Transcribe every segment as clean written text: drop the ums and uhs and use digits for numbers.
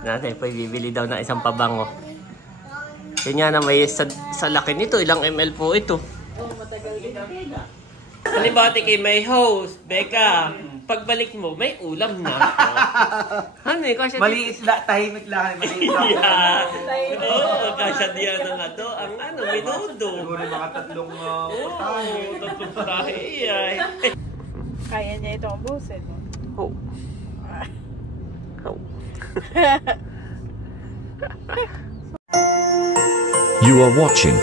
Natin po bibili daw ng isang pabango. Kanya na may sa laki nito, ilang ml po ito. Matagal din. Halimbawa kay may host, Becca, pagbalik mo, may ulam na. Ano eh, kasya maliit lang, tahimik lang. Maliit lang. Oo, kasya diyan na nga to. Ang ano, minudo. Siguro mga tatlong putahe. Tatlong putahe, ay. Kaya niya ito ang buset. Oh. Oh. You are watching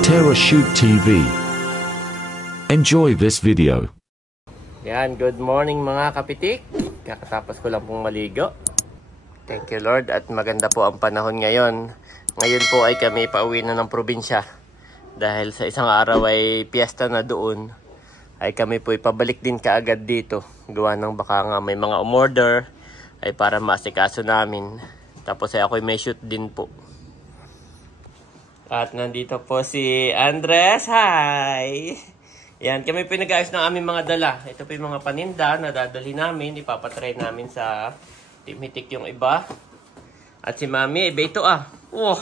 Terra Shoot TV. Enjoy this video. Yan, good morning mga kapitik. Kakatapos ko lang pong maligo. Thank you Lord at maganda po ang panahon ngayon. Ngayon po ay kami pauwi na ng probinsya. Dahil sa isang araw ay piyesta na doon. Ay kami po ipabalik din kaagad dito. Gawa ng baka nga may mga umorder ay para maasikaso namin. Tapos ay ako'y may shoot din po. At nandito po si Andres. Hi! Yan, kami pinag-ayos ng aming mga dala. Ito po yung mga paninda na dadali namin. Ipapatry namin sa Timitik yung iba. At si Mami, iba ito ah. Wow!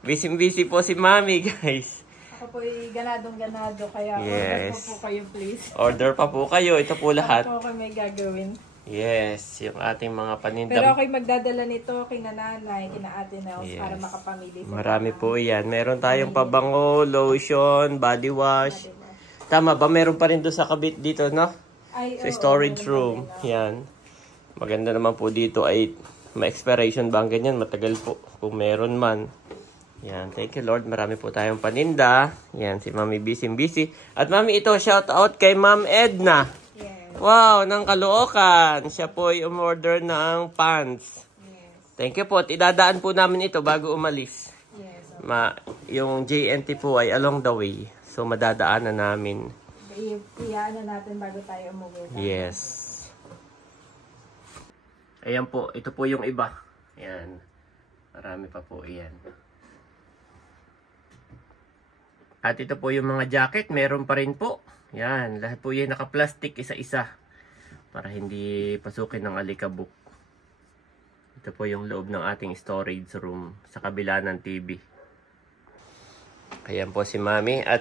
Busy-busy po si Mami, guys. Ako po'y ganadong-ganado, kaya yes. Order po kayo, please. Order pa po kayo. Ito po lahat. Ako may gagawin. Yes, yung ating mga paninda. Pero ako'y magdadala nito kina nanay, kina ate Nels, yes. para makapamili. Marami po yan. Meron tayong pabango, lotion, body wash. Tama ba? Meron pa rin doon sa kabit dito, no? Ay, sa storage room. Yan. Maganda naman po dito ay ma-expiration ba ang ganyan? Matagal po kung meron man. Yan. Thank you Lord. Marami po tayong paninda. Yan. Si Mami busy. At Mami, ito shout out kay Ma'am Edna. yes. Wow, ng Caloocan. Siya po ay umorder ng pants. Yes. Thank you po. At idadaan po namin ito bago umalis. Yes. Yung JNT po ay along the way. So, madadaanan namin. Iyaan na natin bago tayo umuwi. Yes. Ayan po. Ito po yung iba. Ayan. Marami pa po. Ayan. At ito po yung mga jacket. Meron pa rin po. Ayan. Lahat po yan naka-plastic isa-isa. Para hindi pasukin ng alikabok. Ito po yung loob ng ating storage room. Sa kabila ng TV. Ayan po si Mami. At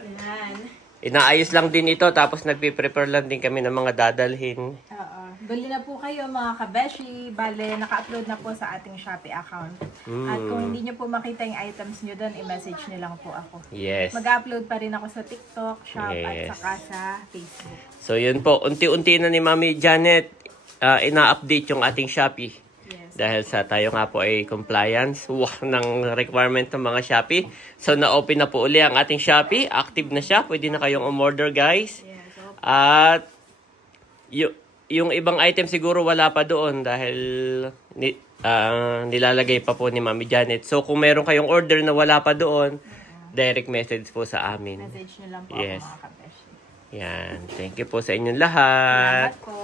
inaayos lang din ito. Tapos nagpiprepare lang din kami ng mga dadalhin. Oo. Bali na po kayo mga kabeshi. Bale, naka-upload na po sa ating Shopee account. At kung hindi nyo po makita yung items nyo doon, i-message nyo lang po ako. Yes. Mag-upload pa rin ako sa TikTok, Shop, yes. at saka sa Facebook. So yun po. Unti-unti na ni Mami Janet ina-update yung ating Shopee. Dahil sa tayo nga po ay compliance ng requirement ng mga Shopee. So, na-open na po uli ang ating Shopee. Active na siya. Pwede na kayong umorder, guys. Yes, okay. At yung ibang item siguro wala pa doon dahil nilalagay pa po ni Mami Janet. So, kung meron kayong order na wala pa doon, direct message po sa amin. Message nyo lang po yes. ako mga kabeshi. Yan. Thank you po sa inyong lahat. Salamat po.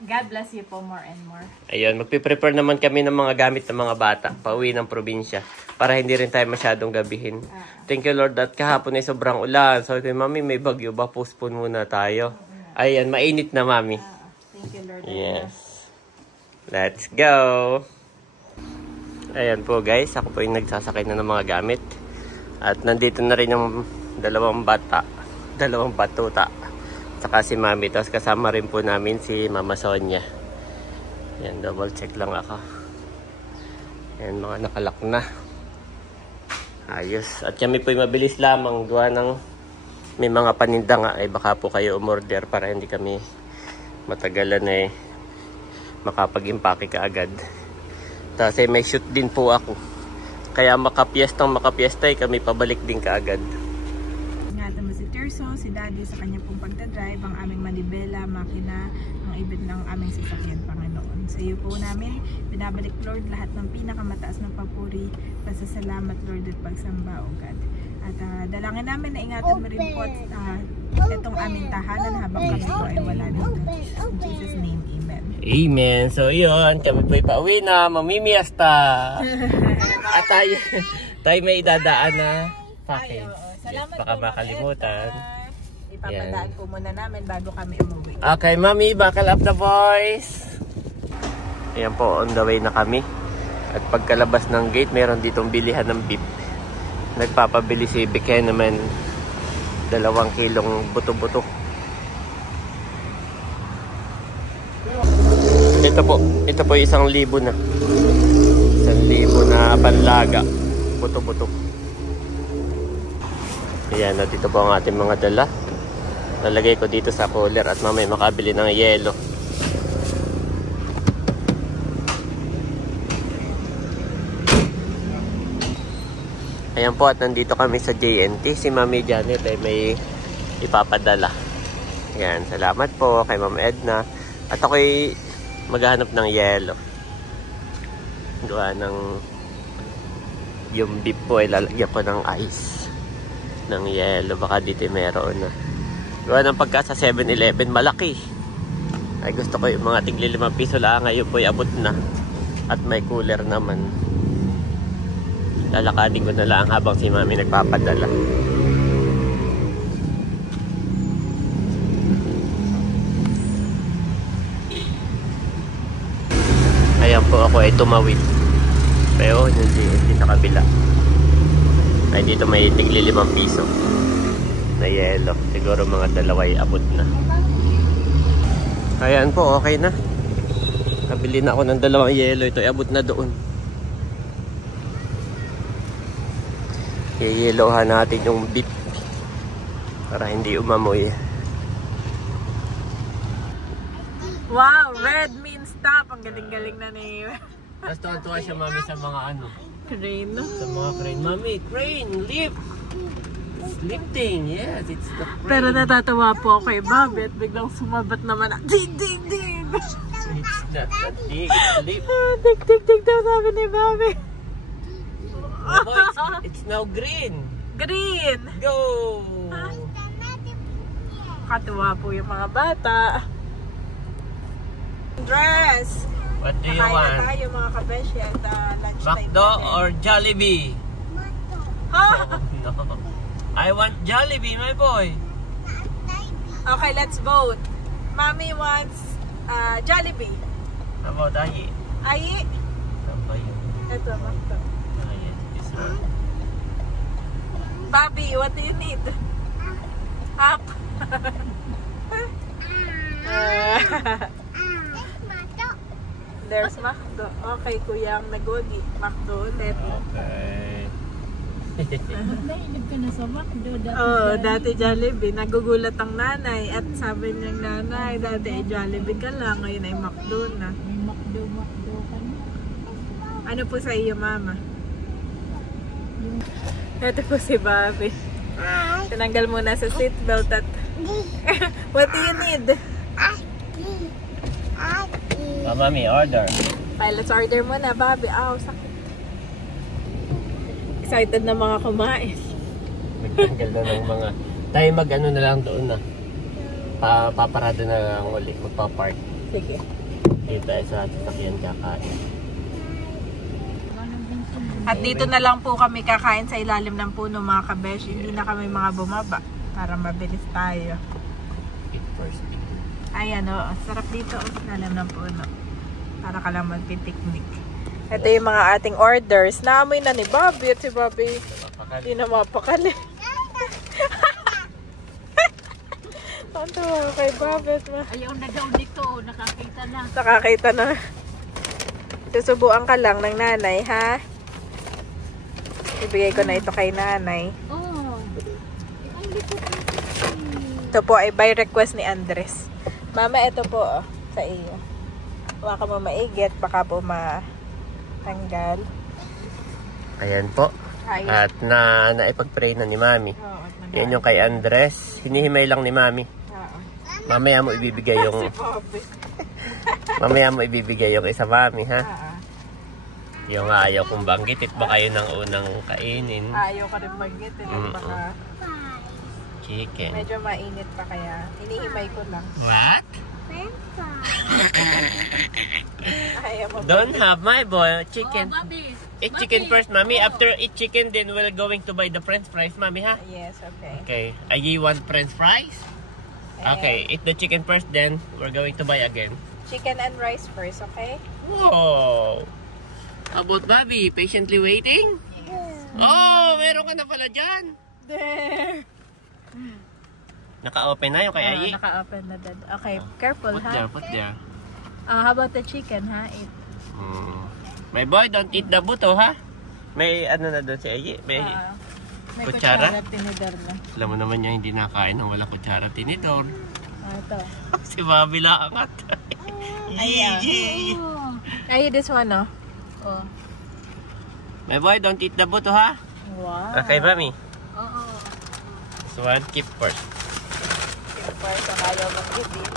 God bless you po more and more. Ayun, magpiprepare naman kami ng mga gamit ng mga bata pauwi ng probinsya para hindi rin tayo masyadong gabihin. Thank you Lord at kahapon ay sobrang ulan. So, Mami, may bagyo ba? Postpone muna tayo. Ayan, mainit na Mami. Thank you Lord. Yes. Let's go. Ayan po guys, ako po yung nagsasakay na ng mga gamit. At nandito na rin yung dalawang batuta. Saka si Mami. Tapos kasama rin po namin si Mama Sonia. Yan, double check lang ako. Yan, mga nakalak na. Ayos. At kami po mabilis lamang. Gawa ng may mga paninda nga. Ay baka po kayo umorder para hindi kami matagalan makapag-impake kaagad. Tapos may shoot din po ako. Kaya makapiestang kami pabalik din kaagad. Ingatan mo si Terso, si Daddy sa kanya pong pagdadrive, ang aming manibela, makina, ang ibig ng aming sasakyan, Panginoon. Sa iyo po namin, binabalik Lord lahat ng pinakamataas na papuri, pasasalamat Lord at pagsamba, O God. At dalangin namin na ingatan mo rin po itong aming tahanan habang kami po ay wala dito. In Jesus' name, Amen. Amen. So yun, kami po'y pauwi na, mamimiasta. At tayo may idadaan na package. Salamat baka po, makalimutan. Ipapadaan po muna namin bago kami umuwi. Okay, Mami, buckle up the boys. Ayan po, on the way na kami. At pagkalabas ng gate, meron ditong bilihan ng beef. Nagpapabili si Bike naman 2 kilong buto-buto. Ito po 1,000 na. 1,000 na panlaga. Buto-buto. Ayan, dito po ang ating mga dala. Lalagay ko dito sa cooler at mamaya makabili ng yelo. Ayan po, at nandito kami sa JNT. Si Mami Janet ay may ipapadala. Ayan, salamat po kay Ma'am Edna. At ako'y maghanap ng yelo. Gawa ng yung beef po ay lalagyan ko ng ice. Ng yelo. Baka dito meron na. Gawa ng pagka sa 7-Eleven malaki. Ay gusto ko yung mga tigli 5 piso lang. Ngayon po ay abot na. At may cooler naman. Lalakadin ko na lang habang si Mami nagpapadala. Ayan po, ako ay tumawid. Pero hindi sa kabila. Ay dito may tigli 5 piso na yelo. Siguro mga 2 ay abot na. Ayan po, okay na. Kabili na ako ng 2 yelo. Ito ay abot na doon. Iyelohan natin yung beef para hindi umamoy. Wow, red means stop. Ang galing-galing na ni... Tapos tuwa siya, Mami, sa mga crane. sa mga crane. Mami, crane, lift! It's lifting, yes, it's the crane. Pero natatawa po ako kay Bobby at biglang sumabat naman. Dig, dig, dig! It's not that big, it's lift. Dig, dig, dig daw sabi ni Bobby. Oh, it's now green. Green! Go! Katuwa po yung mga bata. Dress! What do you Kakain want? na tayo mga kabeshi at lunch time. McDo or Jollibee? Huh? Oh, no. I want Jollibee, my boy. Okay, let's vote. Mommy wants Jollibee. How about Ayi? Ayi? Saan ba yun? Ito, McDo. Ayan, this one. Bobby, what do you need? Up. There's McDo. Okay, kuyang nagodi. McDo ulit. Okay. Nainip ka na sa McDo. Oo, dati Jollibee. Nagugulat ang nanay. At sabi niyang nanay, dati ay Jollibee ka lang. Ngayon ay McDo na. May McDo ka na. Ano po sa iyo, Mama? Ito po si Bobby. Tinanggal muna sa seatbelt at... What do you need? Mami, order. Okay, let's order muna, Bobby. Aw, sakit. Excited na mga kumain. Magtanggal na ng mga... Tayo mag-ano na lang doon na. Paparado na lang ulit. Magpa-park. Sige. Dito tayo sa sasakyan kakain. At dito na lang po kami kakain sa ilalim ng puno, mga kabesh. Hindi na kami mga bumaba para mabilis tayo. Eat first. Ayan o, sarap dito o, ilalim ng puno. Para ka lang magpipiknik. Ito yung mga ating orders. Naamoy na ni Bobby at si Bobby hindi na mapakali. Ang tawa kay Bobby at Ayaw na daw dito. Nakakita na. nakakita na. Susubuan ka lang ng nanay, ha? Ibigay ko na ito kay nanay. Oh. Ang likot na. Ito po ay by request ni Andres. Mama, ito po oh, sa iyo. Baka mo maigit, baka po matanggal. Ayan po. Ayun. At naipag-pray na ni Mami. Oo, at Yan yung kay Andres. Hinihimay lang ni Mami. Oo. Mamaya mo ibibigay yung... Si Bobby. Mamaya mo ibibigay yung isa, Mami, ha? Oo. Yung ayaw kong banggitit. Baka yun ang unang kainin. Ayaw ka rin mag-get. Baka Chicken. medyo mainit pa kaya. Hinihimay ko lang. What? Ayaw mo. Don't have my boy. Chicken. Oh, Bobby. Eat chicken first, Mami. After eat chicken, then we're going to buy the french fries, Mami, ha? Yes, okay. Okay. You want french fries? And Okay. Eat the chicken first, then we're going to buy again. chicken and rice first, okay? Whoa! About Bobby, patiently waiting? Oh, meron ka na pala dyan. There. Naka-open na yung kay Ayi. Naka-open na dad. Okay, careful Put ha. there, put there. How about the chicken ha? Eat. My boy, don't eat the buto, ha? May ano na doon si Ayi? May kutsara? Tinidor na. Alam mo naman niya hindi nakain ng wala kutsara tinidor. Ito. Si Bobby laangat. Yee! Ay, this one oh. Oh. My boy, don't eat the buto, ha? Wow. Okay, Mami. Oo. This one, keep first. Para sa ayaw mag-ibig.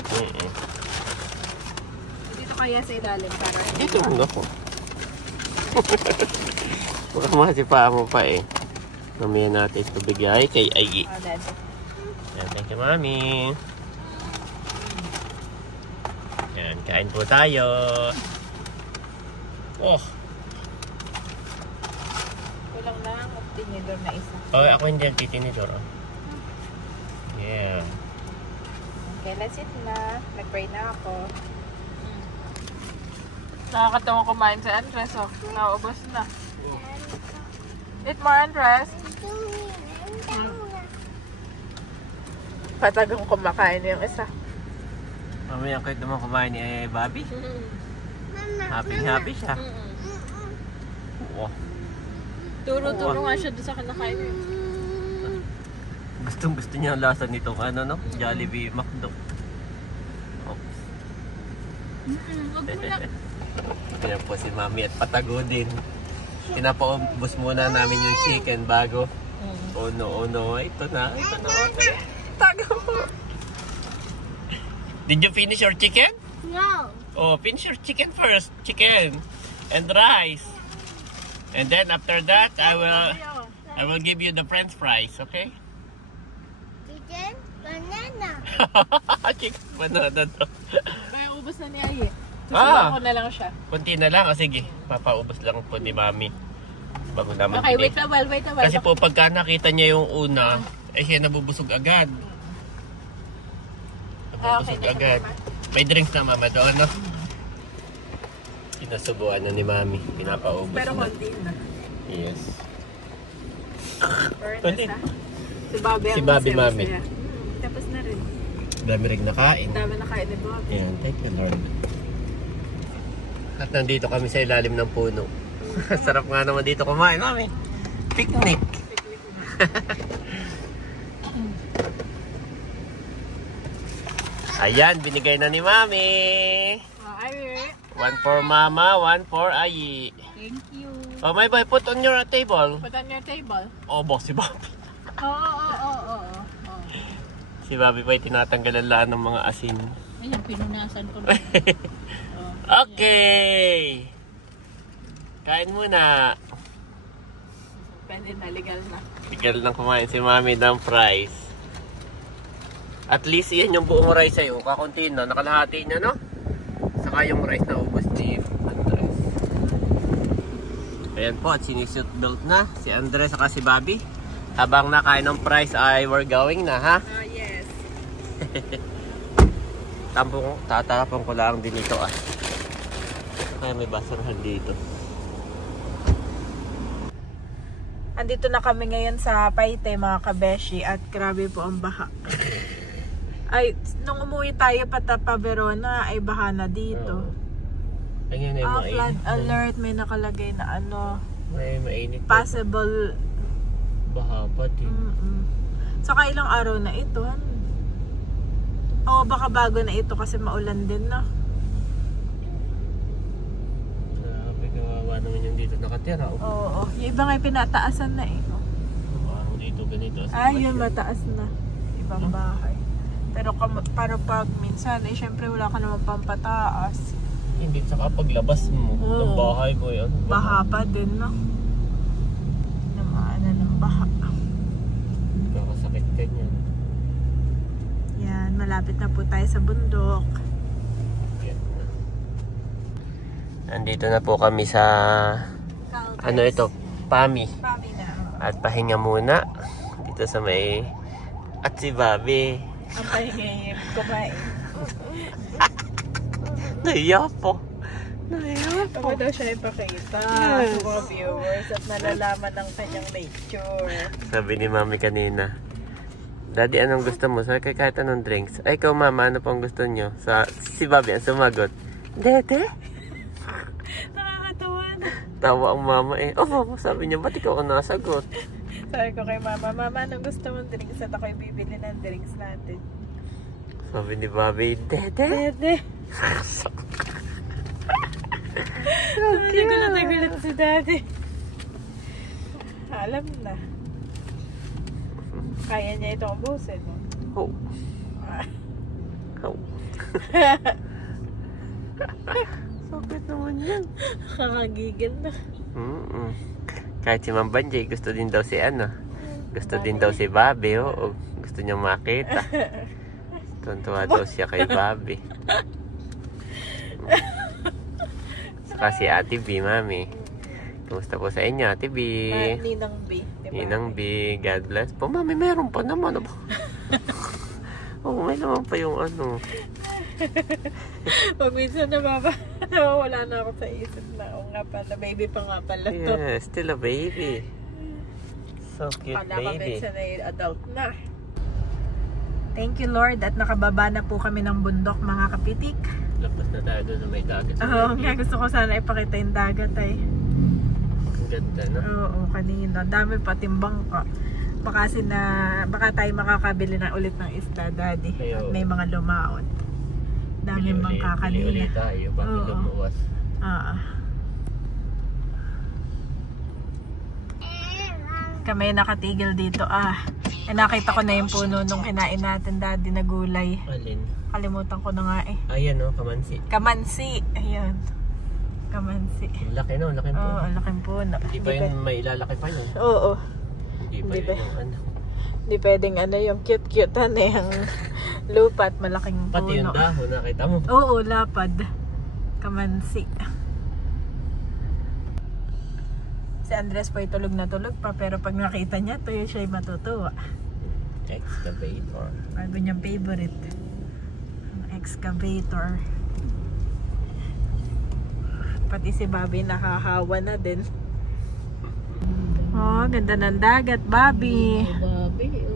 Dito kaya sa ilalim para Dito lang ako. Baka masipa mo pa eh. Mamaya natin ito bigay kay Ayi. dad. Yan, thank you, Mami. Yan, kain po tayo. Oh, Kulang lang at tinidor na isa. okay, ako hindi ang titinidor. Oh. Yeah. Okay, let's eat na. Nag-pray na ako. Nakakatawa kumain sa Andres, oh. Naubos na. Eat more, Andres. Patagang kumakain yung isa. Mamaya kahit naman kumain ni Bobby. Happy siya. Oh. Turo-turo nga siya doon sa kinakain niya. Gustong-gusto niya ang lasa nitong ano, no? Jollibee McDo. Oops. Huwag mo na. Kaya po si Mami at patago din. Pinapaubos muna namin yung chicken bago. Oh no. Ito na. Tago po. Did you finish your chicken? No. Oh, finish your chicken first. Chicken and rice. And then after that, I will give you the French fries, okay? Chicken, banana. Chicken banana to. Kaya ubos na ni Ayi. Susunod ko na lang siya. Kunti na lang. O sige, papaubos lang po ni Mami. Bago naman Okay, din. wait a while. Kasi po pagka nakita niya yung una, eh siya nabubusog agad. Nabubusog agad. May drinks na Mama doon, no? Sinasubuan na ni Mami. Pinapaubos Pero na. konti na. Yes. Fairness ha. Si Bobby ang Si Bobby, masaya. Mami. Tapos na rin. Dami rin nakain. Dami na kain ni Bobby. Ayan, thank you Lord. At nandito kami sa ilalim ng puno. Sarap nga naman dito kumain, Mami. Picnic. Ayan, binigay na ni Mami. Ayi. One for Mama, one for Ayi. Thank you. Oh, my boy, put on your table. Put on your table. Oh, boss, si Bobby. Oo. Si Bobby pa tinatanggalan lang ng mga asin. Ayan, pinunasan ko na. Okay. Kain muna. Pwede na, legal na. Legal nang kumain si Mami ng fries. At least yan yung buong rice sa'yo. Kakunti na. Nakalahati na, no? Saka yung rice na ubos ni Andres. Ayan po. At sinisut belt na si Andres saka si Bobby. Habang nakain ng fries ay we're going na, ha? Yes. Tatapong ko lang din ito, ah. Kaya may basurahan dito. Andito na kami ngayon sa Paite, mga kabeshi, at grabe po ang baha. Ay, nung umuwi tayo pa Verona, ay baha na dito. Ayan ay mainit. Flood alert, may nakalagay na ano, May mainit. possible. Baha pa din. Saka ilang araw na ito. Oo, baka bago na ito kasi maulan din na. Grabe, kawawa naman yung dito nakatira. Oo, yung iba nga pinataasan na eh. Parang dito ganito. Ay, yun, mataas na. Ibang bahay. Pero pag minsan, eh, syempre wala ka naman pampataas. Hindi, saka paglabas mo ng bahay ko yan. Baha pa din, no? Namaan na ng baha. Kakasakit ka niyan. Yan, malapit na po tayo sa bundok. Yan na. Nandito na po kami sa ano ito? Pami. Pami na. At pahinga muna dito sa may at si Bobby. Ang pahinga kumain. Naiya po. Ako daw siya ipakita sa mga viewers at nalalaman ng kanyang nature. Sabi ni Mami kanina, Daddy, anong gusto mo? Sabi kay kahit anong drinks. Ay, ikaw Mama, ano pang gusto nyo? Si Bobby ang sumagot, Dede? Nakakatawa na. Tawa ang Mama eh. Oh, sabi niya, ba't ikaw ang nasagot? Sabi ko kay Mama, Mama, anong gusto mong drinks? At ako'y bibili ng drinks natin. Sabi ni Bobby, Dede? Dede. Nagulat si Daddy. Alam na. Kaya niya itong ubusin, no? Oh. Oh. Sakit naman yan. Kakagigil na. Kahit si Ma'am Banjay, gusto din daw si ano. Gusto din daw si Bobby, oo. Gusto niya makita. Tuntua daw siya kay Bobby. Saka si Ate B, Mami. Kumusta po sa inyo, Ate B? Ninang B. Diba? Ninang B, God bless po. Mami, meron pa naman. Oo, may naman pa yung ano. Pag minsan nawawala na ako sa isip na, o nga pala, baby pa nga pala to. Yeah, still a baby. So cute, Kala ka baby. minsan ay adult na. Thank you Lord at nakababa na po kami ng bundok mga kapitik. Lapas na tayo doon na may dagat. Oo, nga gusto ko sana ipakita yung dagat ay. Ang ganda, no? Oo, kanina. Dami pa timbang ka. Baka tayo makakabili na ulit ng isda, Daddy. At may mga lumaon. Dami bangka kanina. Bili ulit tayo bago lumuwas. Kami nakatigil dito. Nakita ko na yung puno nung kinain natin, Daddy, na gulay. Alin? Kalimutan ko na nga eh. Ayan, no? Kamansi. Kamansi. Ayun. Kamansi. Laki, no? Laki po. Oo, laking puno. Hindi ba yun may ilalaki pa yun? Oo. Hindi ba Hindi yun ba? yung ano? Hindi pwedeng yung cute-cutean eh. Ang lupa at malaking puno. Pati yung dahon, nakita mo? Oo, lapad. Kamansi. Si Andres po ay tulog na tulog pa, pero pag nakita niya, tuyo siya'y matutuwa. Excavator. Ano niyang favorite? Ang excavator. Pati si Bobby nakahawa na din. Oh, ganda ng dagat, Bobby. Bobby,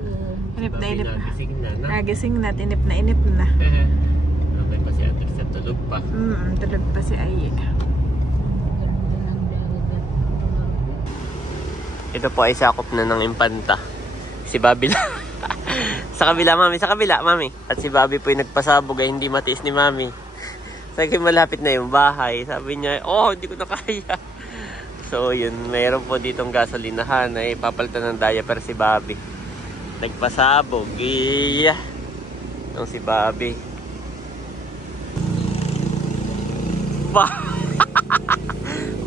Inip na inip. Nagising na, no? Nagising na, inip na inip na. May pa si Andres na tulog pa. Tulog pa si Aye. Ito po ay sakop na ng Impanta. Si Bobby lang. Sa kabila, Mami. Sa kabila, Mami. At si Bobby po ay nagpasabog ay hindi matiis ni Mami. Sabi malapit na yung bahay. Sabi niya, hindi ko na kaya. So yun, mayroon po ditong gasolinahan ay papalitan ng diaper si Bobby. Nagpasabog. Iya. Itong si Bobby.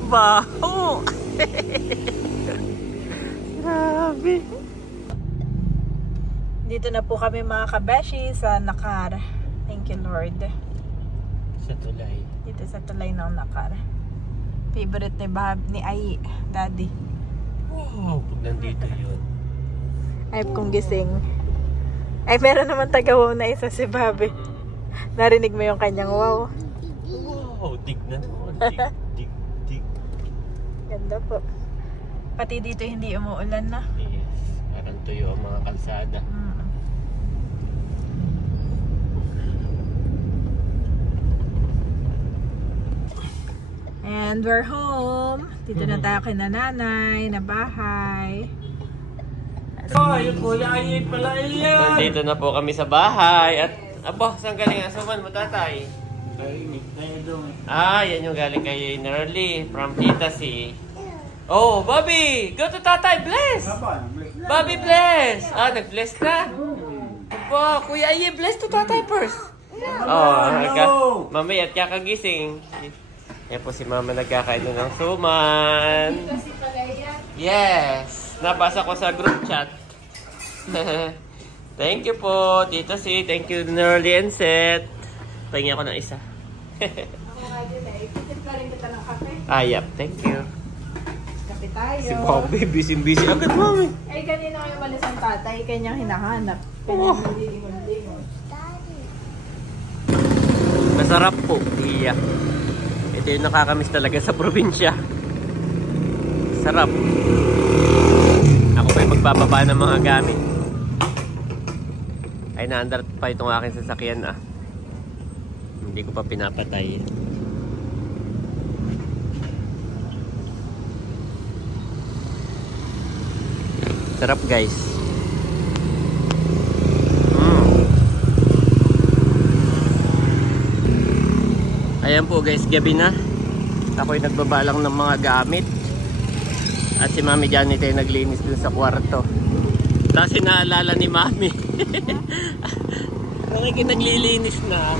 Baho. Grabe. Dito na po kami mga kabeshi sa Nakar. Thank you Lord. Sa tulay. Dito sa tulay ng Nakar. Favorite ni Ai, Daddy. Wow, pag nandito yun. Ay, kung gising. Ay, meron naman tagawaw na isa si Bobby. Narinig mo yung kanyang wow. Wow, dig na naman. Dig. Ganda po. Pati dito hindi umuulan na. Yes, parang tuyo ang mga kalsada. And we're home. Dito na tayo kay nanay na bahay. Yung kuya ay pala iyan. Nandito na po kami sa bahay. At, saan galing asuman mo, tatay? Yan yung galing kay Nerly from Tita C. Oh, Bobby! Go to tatay! Bless! Bobby, bless! Nag-bless ka? Kuya Aye, bless to tatay first. Mamaya at kakagising. Yan po si Mama nagkakain na ng suman. Yes! Nabasa ko sa group chat. Thank you po, Tito C. Thank you, Nerly and Seth. Pahingi ako ng isa. Ako nga din eh. Ipitin pa rin kita ng kape. Yep. Thank you. Kape tayo. Si Bobby, busy-busy agad, Mami. Ay, kanina kayo malis ang tatay. Kanyang hinahanap. Kanyang nalilingon-lingon. Masarap po. Iya. Ito yung nakakamiss talaga sa probinsya. Sarap. Ako pa yung magbababa ng mga gamit. Ay, naandar pa itong aking sasakyan ah. Hindi ko pa pinapatay. Sarap guys. Ayan po guys, gabi na. Ako'y nagbaba lang ng mga gamit. At si Mami Janet ay naglinis dun sa kwarto. Tapos naalala ni Mami. Naglilinis na.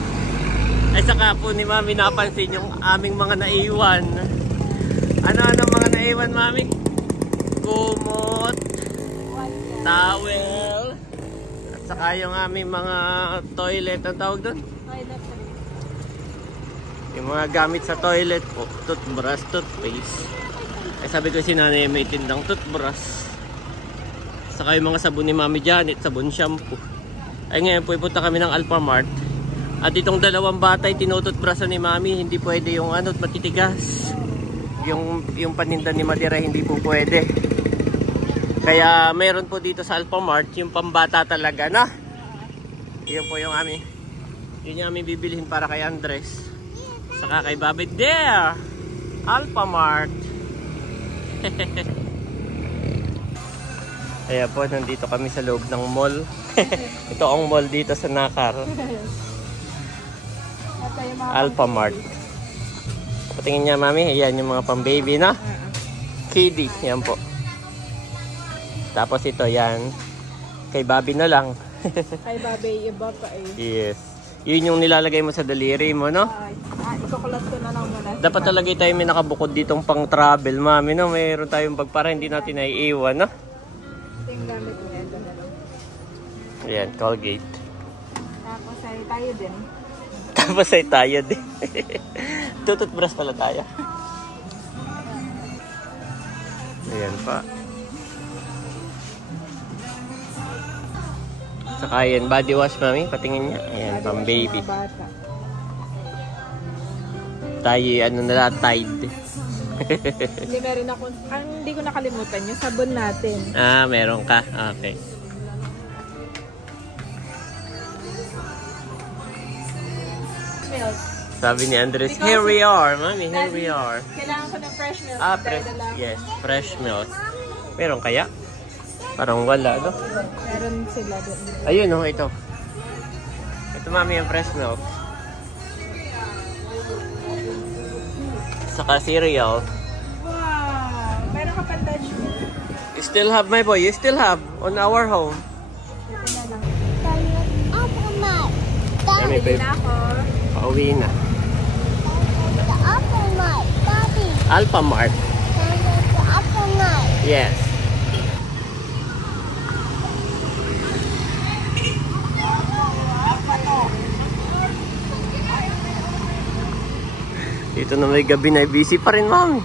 Ay saka po ni Mami napansin yung aming mga naiwan. Ano-ano mga naiwan, Mami? Kumot, towel, at saka yung aming mga toilet. Ang tawag doon? Yung mga gamit sa toilet po. Toothbrush, toothpaste. Ay sabi ko si nanay may tindang toothbrush. Saka yung mga sabon ni Mami Janet, sabon shampoo. Ay ngayon po ipunta kami ng Alphamart. At itong dalawang bata ay tinututbrushan ni Mami. Hindi pwede yung ano, matitigas. Yung paninda ni Madira hindi po pwede. Kaya mayroon po dito sa Alphamart yung pambata talaga na. Yun po yung aming, yun yung aming bibilihin para kay Andres. Saka kay Bobby there. Alphamart. Kaya po nandito kami sa loob ng mall. Ito ang mall dito sa Nakar. Alphamart. Patingin niya Mami, ayan yung mga pang baby na. Kiddie, yan po. Tapos ito yan. Kay Bobby na lang. Kay Bobby iba pa eh. Yes. Yun yung nilalagay mo sa daliri mo, no? Ikukulat ko na lang muna. Dapat talaga tayo may nakabukod ditong pang travel, Mami, no? Mayroon tayong bag para hindi natin naiiwan, no? Ito yung gamit niya. Ito na lang. Ayan, Colgate. Tapos ay tayo din. Tapos ay tayo din. Tututbrush pala tayo. Ayan pa. Saka yan, body wash Mami, patingin niya. Ayan, pang baby. Tayo, ano na, Tide. Hindi meron ako, hindi ko nakalimutan yung sabon natin. Ah, meron ka. Okay. Milk. Sabi ni Andres, here we are, Mami, here we are. Kailangan ko ng fresh milk. Ah, yes, fresh milk. Meron kaya? Parang wala, no? Meron sila doon. Ayun, oh, ito. Ito, Mami, yung fresh milk. Saka cereal. Wow! Meron ka pang Dutch milk. You still have, my boy, you still have on our home. Ito na lang. Kami, Bili babe. na ako. Pauwi na. Alphamart. Yes. Dito na may gabi na busy pa rin, Mami.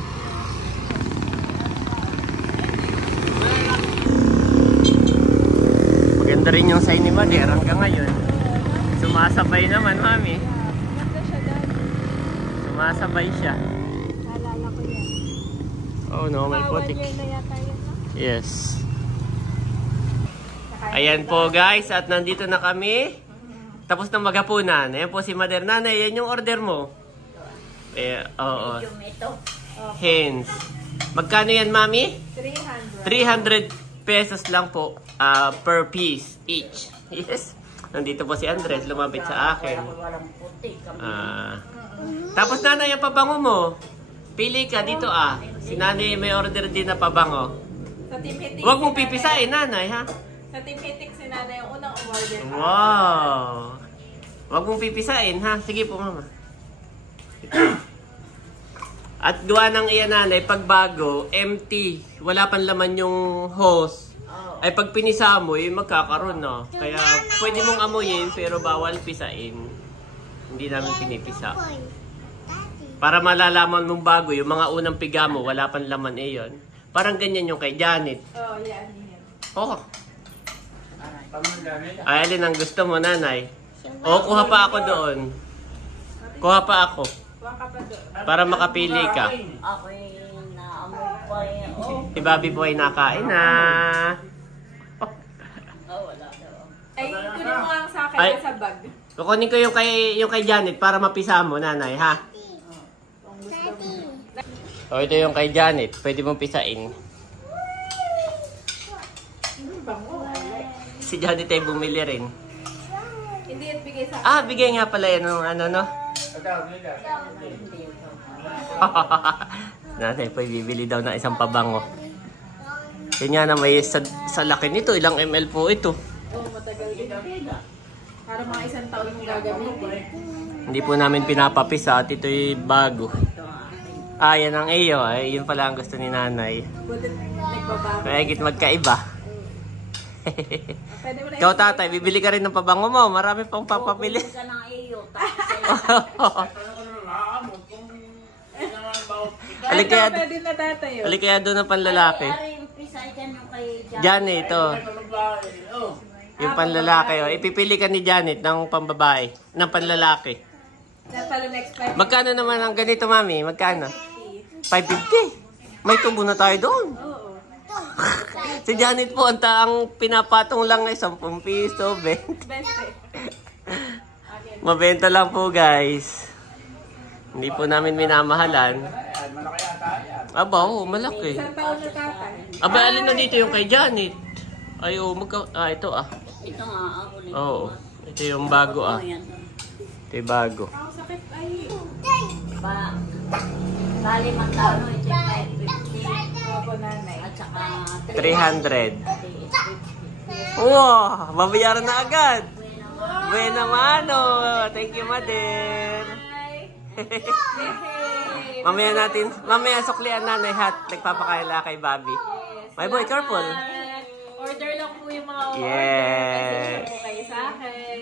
Maganda rin yung sign ni Madir hanggang ngayon. Sumasabay naman, Mami. Maganda siya doon. Sumasabay siya. Naalala ko yan. Oh no, may putik. 1 year na yata yun, no? Yes. Ayan po guys, at nandito na kami. Tapos na maghapunan. Ayan po si Mother Nanay, yan yung order mo. Eh, oo. Hens. Magkano yan, Mami? 300. 300 pesos lang po per piece each. Yes. Nandito po si Andres, lumapit sa akin. Tapos nanay, yung pabango mo. Pili ka dito Si nanay may order din na pabango. Sa Team Hitik. Huwag mong pipisain, nanay, ha? Sa Team Hitik si nanay yung unang order. Wow! Huwag mong pipisain, ha? Sige po, mama. At gawa ng iyan, nanay, pag bago, empty. Wala pang laman yung hose. Ay pag pinisa mo, magkakaroon, no? Kaya pwede mong amuyin, pero bawal pisain. Hindi namin pinipisa. Para malalaman mong bago, yung mga unang piga mo, wala pang laman yun. Parang ganyan yung kay Janet. Oh, yan. Oh. Ay, alin ang gusto mo, nanay? O, kuha pa ako doon. Kuha pa ako. Kuha ka pa doon. Para makapili ka. Ako'y naamoy pa eh. Oh, Si Bobby po ay nakain na. wala daw. Ay, kunin mo nga sa akin Ay. sa bag. Kukunin ko yung kay Janet para mapisa mo, nanay, ha? Kung gusto mo. O, ito yung kay Janet. Pwede mong pisain. Bango. Si Janet ay bumili rin. Hindi at bigay sa akin. Ah, bigay nga pala yan ng ano, no? Nanay po, bibili daw ng isang pabango. Yan nga na may sa laki nito. Ilang ml po ito? Oo, matagal din. Para mga isang taon mong gagamitin. Hindi po namin pinapapisa at ito'y bago. Ah, yan ang iyo. Ay, yun pala ang gusto ni nanay. Buti nagbabago. Kaya higit magkaiba. Pwede mo na Ikaw tatay, bibili ka rin ng pabango mo. Marami pang papapili. Ka ng iyo. Tapos Alik kaya, pwede na tatayo. alik kaya doon ng panlalaki. Ari, umpisa dyan yung kay Janet, ito. Yung panlalaki. Oh. Ipipili ka ni Janet ng pambabae. Ng panlalaki. Natalo next time. Magkano naman ang ganito, mami? Magkano? 550. May tubo na tayo doon. Oo. Si Janet po, ang pinapatong lang ay 10 piso, 20. Best eh. Mabenta lang po, guys. Hindi po namin minamahalan. Aba, oo, malaki. Isang taon na tatay. Aba, alin na dito yung kay Janet? Ay, oo, ito ah. Ito nga ako. Oo, ito yung bago ah. Yan. Ito yung bago. Ang sakit ay. Bali magkano ito yung 550 Opo, nanay. at saka 300. Wow, babayaran na agad. Buena mano. Thank you, mother. Mamaya suklian nanay hat. Nagpapakaila kay Bobby. My boy, careful. Order lang po yung mga Yes. message po kayo sa akin.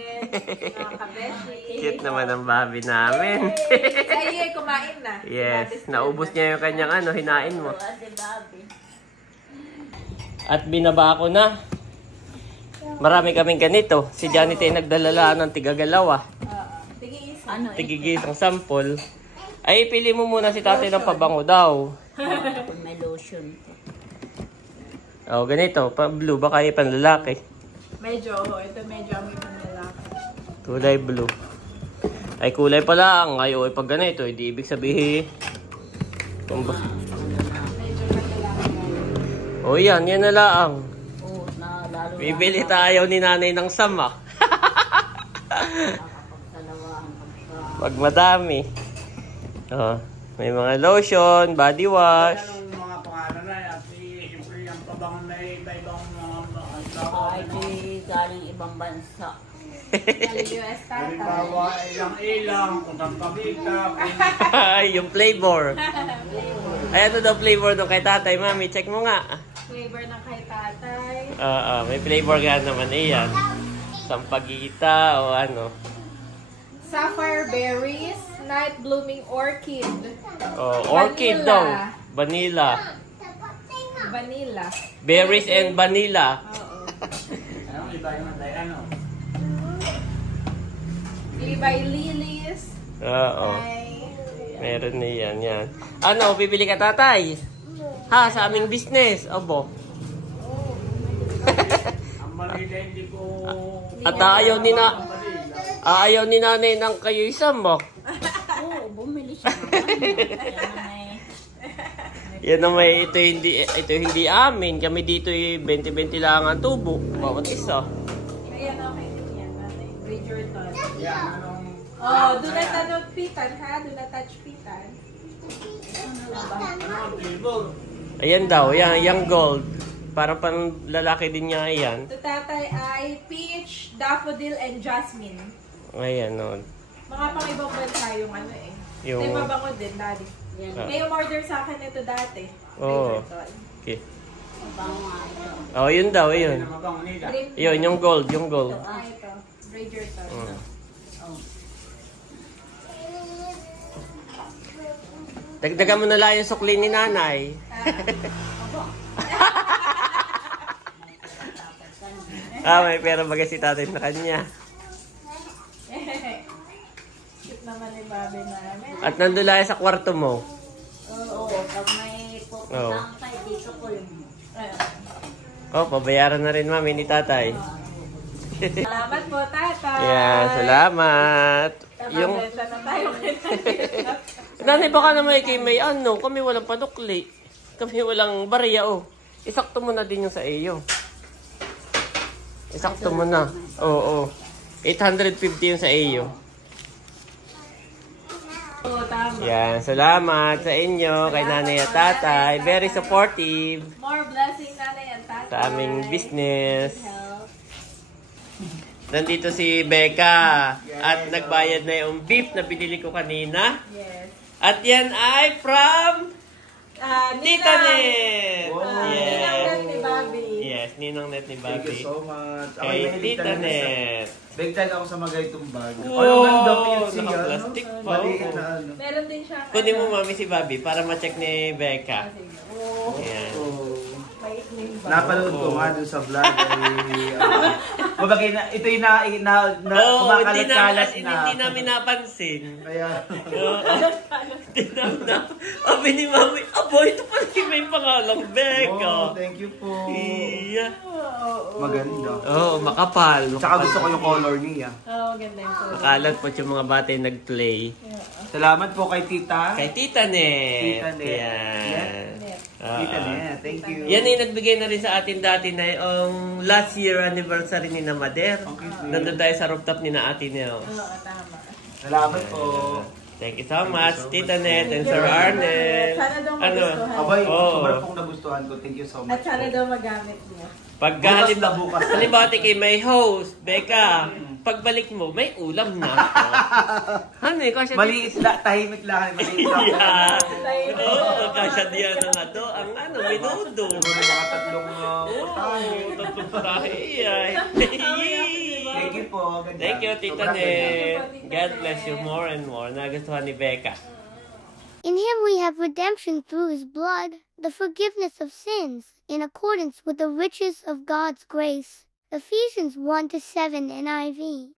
Mga kabeshi. Cute naman ang Bobby namin. Sa iyo kumain na. Yes, naubos niya yung kanyang hinain mo. si Bobby. At binaba ko na. Marami kaming ganito. Si Janet ay nagdalala ng tigagalawa. Tigis. Ano Tigigisang sample. Ay, pili mo muna si tatay ng pabango daw. ito? May lotion. Oh, ganito. Blue. Baka yung panlalaki. Medyo, ito medyo amoy panlalaki. Kulay blue. Ay, kulay pala. Ngayon, pag ganito, hindi ibig sabihin. Medyo panlalaki. Oh, yan. Yan na lang. Oo, na lalo Bibili tayo ni nanay ng sama. nakakapagdalawang pagka. Pag madami. Oh, may mga lotion, body wash. Anong mga pangalan na at siyempre ang pabangon na iba-ibang mga tao. Ay, di galing ibang bansa. Galing US tatay. Halimbawa, ilang-ilang, kung ang pabika, Ay, yung flavor. Ay, ano daw flavor doon kay tatay, mami? Check mo nga. Flavor ng kay tatay. May flavor nga naman iyan. Sampagita o ano. Sapphire berries, night blooming orchid. Oh, orchid Vanilla. daw. Vanilla. Vanilla. Berries and vanilla. Oo. anong iba yung ano? Levi lilies. Oo. Ay. Meron na yan. Ano, bibili ka tatay? Ha, sa aming business. Obo. Ang Manila hindi ko... At ayaw ni nanay ng kayo isang mo. Oo, bumili siya naman. Yan na may, ito hindi amin. Kami dito 20-20 lang ang tubo. Bawat isa. Ayan, okay. Yan, nanay. Bridgerton. Yan, anong... Oh, do not touch pitan, ha? Do not touch pitan. Ano ang flavor? Ayan daw, yung gold. Parang pang lalaki din niya yan. Ito tatay ay peach, daffodil, and jasmine. Ayan, no. Mga pang ibang bansa yung ano eh. Yung- Ito mabango din, daddy. Yan, May order sa akin ito dati. Oo. Bridgerton. Okay. ibang nga ito. Oh, yun daw, yun. Ano mabango nila? Green. Yun, yung gold, yung gold. Ah, ito. Bridgerton. Mm. Oh. Dagdagan mo na lang yung sukli ni nanay. May pera bagay si tatay sa kanya. Cute naman Bobby namin. At nandun lang sa kwarto mo. Oo, pag may pupuntahan kayo, dito ko yung... Oh, pabayaran na rin mami ni tatay. Salamat po, tatay. Yan, salamat. Yung Nakabenta na tayo kay nanay baka naman may ano, kami walang panukli. Kami walang bariya oh. Isakto mo na din yung sa iyo. Isakto mo na. Oo. 850 yung sa iyo. Oo, tama. Yan, salamat sa inyo kay nanay at tatay. Very supportive More blessing, nanay and tatay. sa aming business. Help. Nandito si Becca at nagbayad na yung beef na binili ko kanina. Yes. At yan ay from Tita Ninang. Net. Ninang ni Bobby. Yes, Ninang Net ni Thank Bobby. you so much. Ako Kay may Tita Net. Big tag ako sa mga itong bag. Wow, Ano man daw yung siya, naka-plastic no? pa. Maliit na ano. Meron din siyang... Kunin mo mami si Bobby para ma-check ni Becca. Oo. Yan. Oh. Mait ni Bobby. Napanood ko nga dun sa vlog. Kumbaga, ito yung Oo, kumakalat-kalat na. hindi namin napansin. Kaya, Hindi namin Sabi ni mami, abo, ito pala yung may pangalang Becca. oh, thank you po. Iya. Maganda. Oo, makapal. Tsaka gusto ko yung color niya. Oo, ganda yung color. Makalat po yung mga bata yung nag-play. Salamat po kay Tita. Kay Tita Net. Tita Net. Yan. Tita Net, thank you. Yan ay nagbigay na rin sa atin dati na yung last year anniversary ni na Mader. Okay, sweet. Nandun tayo sa rooftop ni na Ate Nels. Oo, tama. Salamat po. Thank you so much, Tita Net and Sir Arnel. Sana daw Ano? magustuhan. Abay, Oo. sobrang pong nagustuhan ko. Thank you so At much. sana daw magamit niya. Pagka Bukas na, bukas na. halimbawa kay may host, Becca, pagbalik mo, may ulam na. Ano eh, kasi... Maliit lang, tahimik lang. Maliit lang. Yeah. Oo, kasya diyan na nga to. Ang ano, minudo. Siguro mga tatlong putahe. Tatlong putahe. Thank you po. Ganda. Thank you, Tita Sobrang ganda. Net. God bless you more and more. Nagustuhan ni Becca. In him we have redemption through his blood, the forgiveness of sins, in accordance with the riches of God's grace. Ephesians 1-7 NIV.